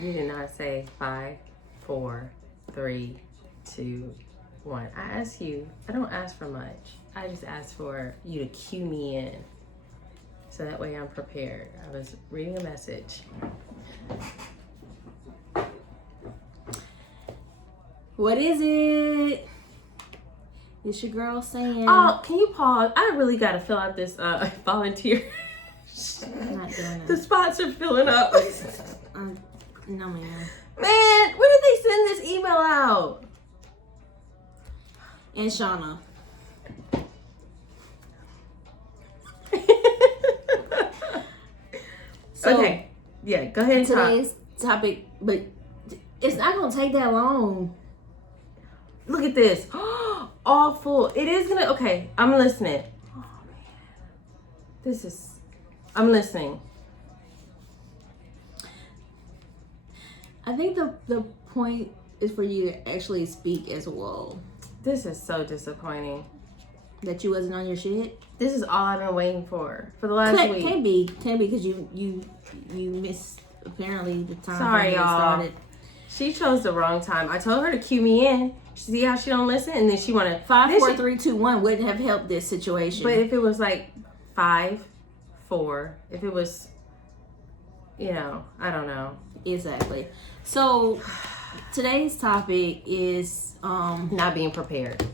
You did not say 5, 4, 3, 2, 1. I ask you, I don't ask for much. I just ask for you to cue me in. So that way I'm prepared. I was reading a message. What is it? It's your girl saying. Oh, can you pause? I really got to fill out this volunteer. I'm not doing The that. spots are filling up. No, man. Man, when did they send this email out? And Shauna. So, okay. Yeah, go ahead and talk. Today's topic, but it's not going to take that long. Look at this. Awful. It is gonna. Okay, I'm listening. Oh man, I'm listening. I think the point is for you to actually speak as well. This is so disappointing. That you wasn't on your shit. This is all I've been waiting for the last week. Can't be because you missed apparently the time. Sorry, y'all. Started. She chose the wrong time. I told her to cue me in. See how she don't listen, and then she wanted 5, 4, 3, 2, 1 wouldn't have helped this situation. But if it was like 5, 4, if it was, I don't know. Exactly. So today's topic is Not being prepared.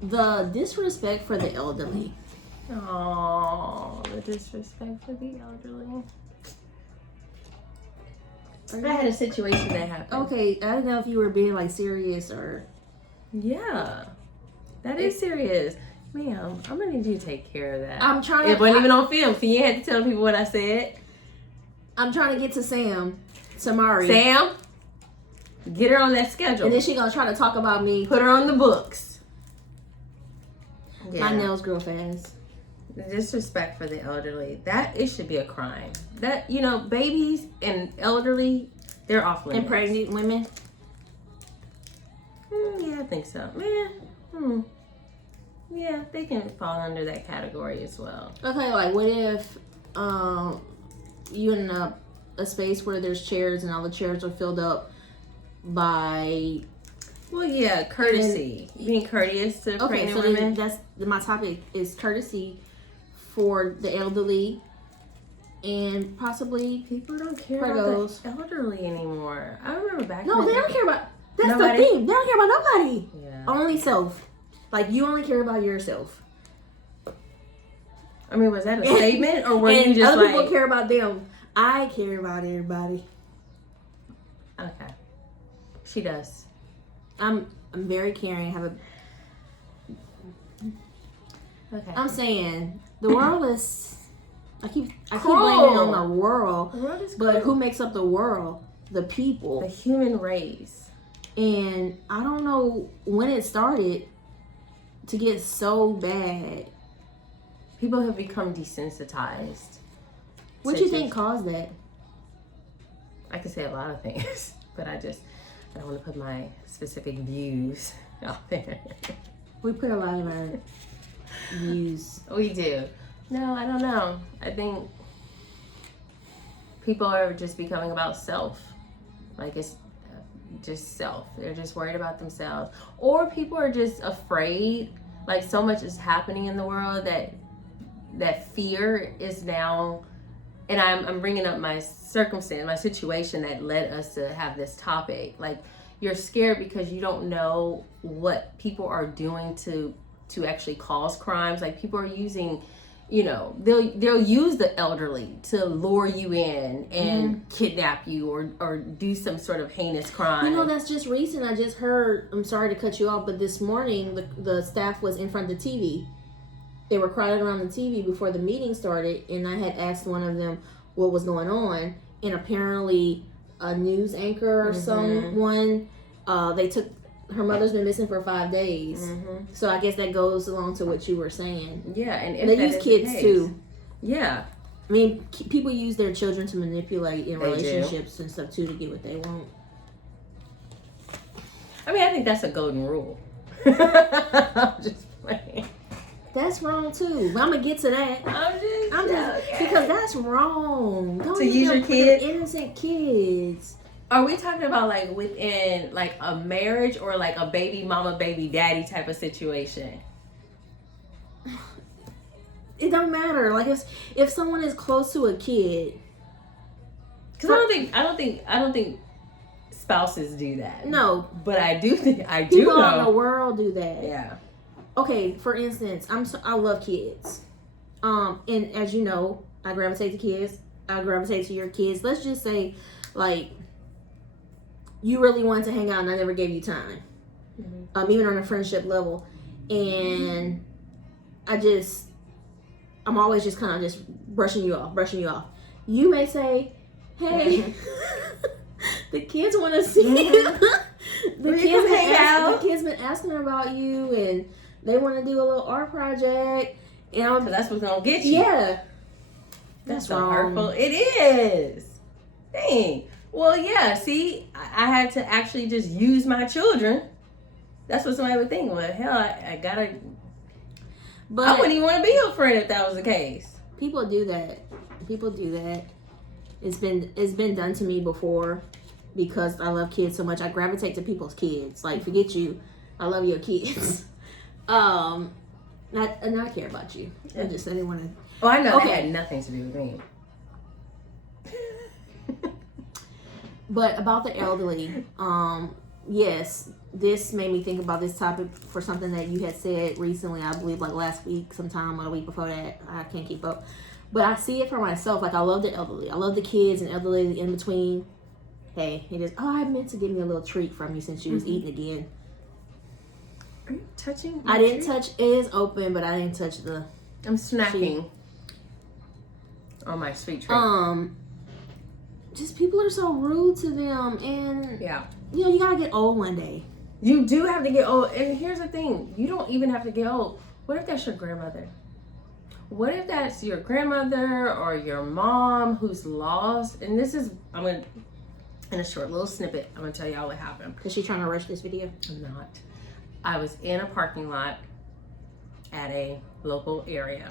The disrespect for the elderly. Oh, the disrespect for the elderly. I had a situation that happened. Okay, I don't know if you were being like serious or. Yeah, that is serious. Ma'am, I'm gonna need you to take care of that. I'm trying to. It wasn't even on film, so you had to tell people what I said. I'm trying to get to Samari. Sam, get her on that schedule. And then she gonna try to talk about me. Put her on the books. My nails grow fast. The disrespect for the elderly, it should be a crime. That, babies and elderly, they're off limits. And pregnant women? Yeah, I think so. Yeah, they can fall under that category as well. Okay, like what if you in a space where there's chairs and all the chairs are filled up by... Well, yeah, courtesy. Being courteous to pregnant women. That's my topic is courtesy for the elderly and possibly people don't care for about those. the elderly anymore. I remember back. No, they don't care about. That's nobody? the thing. They don't care about nobody. Yeah. Only self. Like you only care about yourself. I mean, was that a statement or were and you just other like? people care about them. I care about everybody. Okay. She does. I'm very caring. I have a. Okay. I'm saying the world is. I keep Cruel. blaming it on the world. The world is But cruel. who makes up the world? The people. The human race. And I don't know when it started to get so bad. People have become desensitized. What do you think caused that? I could say a lot of things, but I don't want to put my specific views out there. We put a lot of our views. We do. No, I don't know. I think people are just becoming about self. Like it's just self. They're just worried about themselves. Or people are just afraid. Like so much is happening in the world that fear is now, and I'm bringing up my circumstance, my situation that led us to have this topic. Like you're scared because you don't know what people are doing to actually cause crimes. Like people are using, they'll use the elderly to lure you in and kidnap you or do some sort of heinous crime. That's just recent. I just heard, I'm sorry to cut you off, but this morning the staff was in front of the TV. They were crowded around the TV before the meeting started, and I had asked one of them what was going on, and apparently a news anchor or someone, they took, her mother's been missing for 5 days. So I guess that goes along to what you were saying. Yeah, and they use kids too. Yeah. I mean, people use their children to manipulate in They relationships and stuff too to get what they want. I mean, I think that's a golden rule. I'm just playing. wrong too. But I'm gonna get to that. I'm just because that's wrong. Don't to use your kids, innocent kids. Are we talking about like within like a marriage or like a baby mama, baby daddy type of situation? It don't matter. Like if someone is close to a kid, because I don't think spouses do that. No, but I do think people in the world do that. Yeah. Okay, for instance, I love kids. And as you know, I gravitate to kids. I gravitate to your kids. Let's just say, like, you really wanted to hang out and I never gave you time. Mm-hmm. Even on a friendship level. And I'm always just kind of just brushing you off. You may say, hey, the kids want to see you. The kids been asking about you and they want to do a little art project. So that's what's going to get you. Yeah. That's so hurtful. It is. Dang. Well, yeah, see, I had to actually just use my children. That's what somebody would think. Well, hell, I gotta... But I wouldn't even want to be your friend if that was the case. People do that. It's been done to me before because I love kids so much. I gravitate to people's kids. Like, forget you. I love your kids. And I care about you. I just didn't want to... Oh, I know. Okay. That had nothing to do with me. But about the elderly, yes, this made me think about this topic for something that you had said recently, I believe like last week sometime or the week before that. I can't keep up. But I see it for myself. Like, I love the elderly. I love the kids and elderly in between. Hey, it is, I meant to give me a little treat from you since you was eating again. Are you touching? I didn't touch, it is open, but I didn't touch the... I'm snacking on my sweet treat. Just people are so rude to them, and yeah, you know, you gotta get old one day. You do have to get old, and here's the thing: you don't even have to get old. What if that's your grandmother? What if that's your grandmother or your mom who's lost? And this is, I'm gonna, in a short little snippet, I'm gonna tell y'all what happened. Is she trying to rush this video? I'm not. I was in a parking lot at a local area.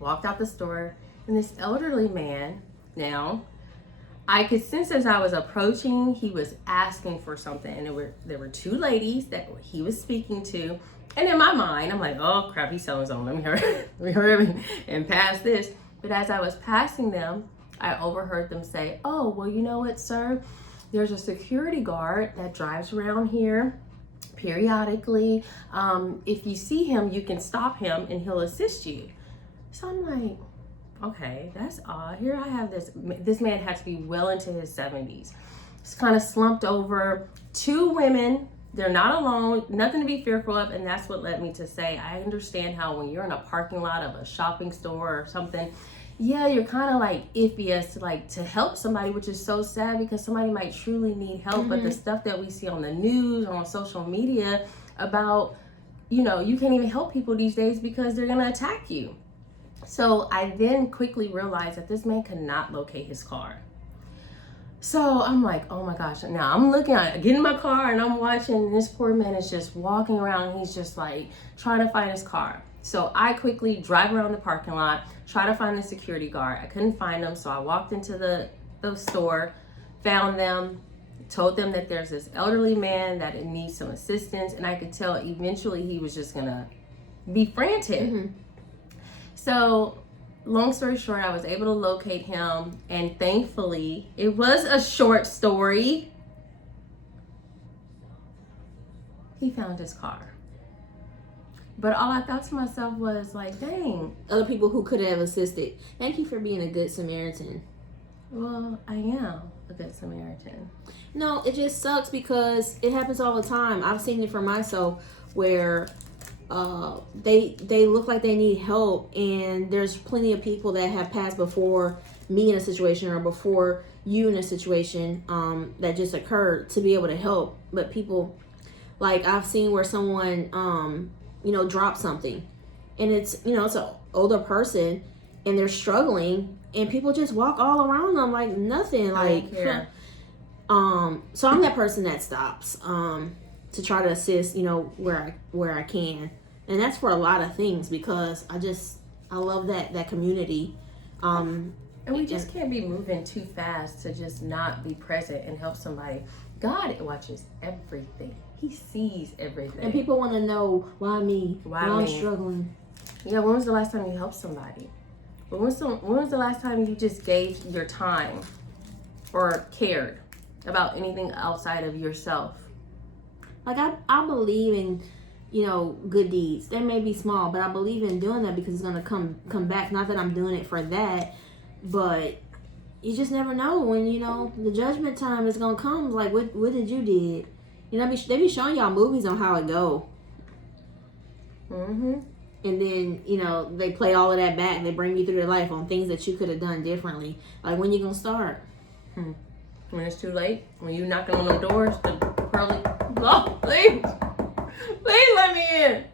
Walked out the store, and this elderly man, now, I could sense as I was approaching, he was asking for something. And there were two ladies that he was speaking to. And in my mind, I'm like, oh crap, he's selling something. Let me hurry and pass this. But as I was passing them, I overheard them say, oh, well, you know what, sir? There's a security guard that drives around here periodically. If you see him, you can stop him and he'll assist you. So I'm like, okay, that's odd. Here I have this man had to be well into his 70s. He's kind of slumped over. Two women, they're not alone, nothing to be fearful of, and that's what led me to say, I understand how when you're in a parking lot of a shopping store or something, yeah, you're kind of like iffy as to like to help somebody, which is so sad because somebody might truly need help. But the stuff that we see on the news or on social media about, you know, you can't even help people these days because they're going to attack you. So I then quickly realized that this man could not locate his car. So I'm like, oh my gosh. Now I'm looking at it, get in my car and I'm watching this poor man is just walking around. And he's just like trying to find his car. So I quickly drive around the parking lot, try to find the security guard. I couldn't find them. So I walked into the store, found them, told them that there's this elderly man that needs some assistance. And I could tell eventually he was just gonna be frantic. Mm-hmm. So, long story short, I was able to locate him, and thankfully, it was a short story. He found his car. But all I thought to myself was like, dang. Other people who could have assisted. Thank you for being a good Samaritan. Well, I am a good Samaritan. No, it just sucks because it happens all the time. I've seen it for myself where... they look like they need help, and there's plenty of people that have passed before me in a situation or before you in a situation that just occurred to be able to help. But people, like I've seen where someone dropped something, and it's it's an older person and they're struggling, and people just walk all around them like nothing. Like so I'm that person that stops to try to assist where I can. And that's for a lot of things, because I love that community. And we just can't be moving too fast to just not be present and help somebody. God watches everything. He sees everything. And people want to know, why me? Why I'm me? struggling. Yeah, when was the last time you helped somebody? When was the last time you just gave your time or cared about anything outside of yourself? Like, I believe in, good deeds. They may be small, but I believe in doing that because it's going to come back. Not that I'm doing it for that, but you just never know when, the judgment time is going to come. Like, what did you did? They be showing y'all movies on how it go. Mm-hmm. And then, they play all of that back. They bring you through your life on things that you could have done differently. Like, when you going to start? When it's too late? When you knocking on the doors, the pearly... Oh, please! Please let me in!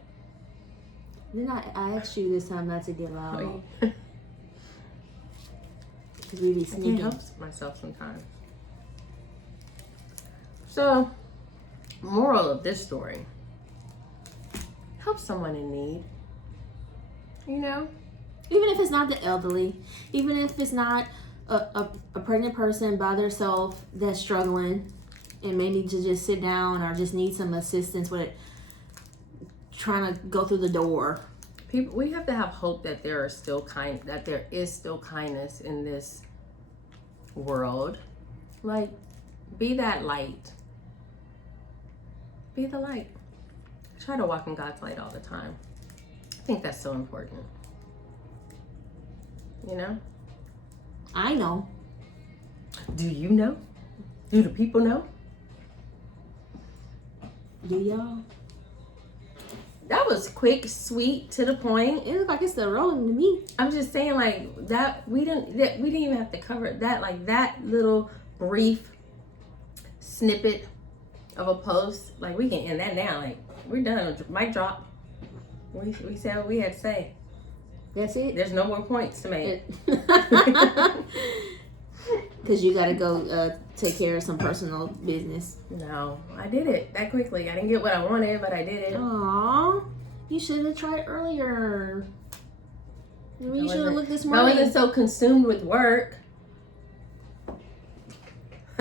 Then I asked you this time not to get loud. Because we be I can't sneaking. help myself sometimes. So, moral of this story. Help someone in need. Even if it's not the elderly, even if it's not a pregnant person by themselves that's struggling and may need to just sit down or just need some assistance with trying to go through the door. We have to have hope that there is still kindness in this world. Like, be that light. Be the light. Try to walk in God's light all the time. I think that's so important. I know. Do you know? Do the people know? Do y'all? That was quick, sweet, to the point. It looks like it's still rolling to me. I'm just saying, like, that we didn't even have to cover that. Like, that little brief snippet of a post. Like, we can end that now. Like, we're done. Mic drop. We said what we had to say. That's it? There's no more points to make. Because you got to go take care of some personal business. No, I did it that quickly. I didn't get what I wanted, but I did it. Aww. You should have tried earlier. You should have looked this morning. I wasn't so consumed with work.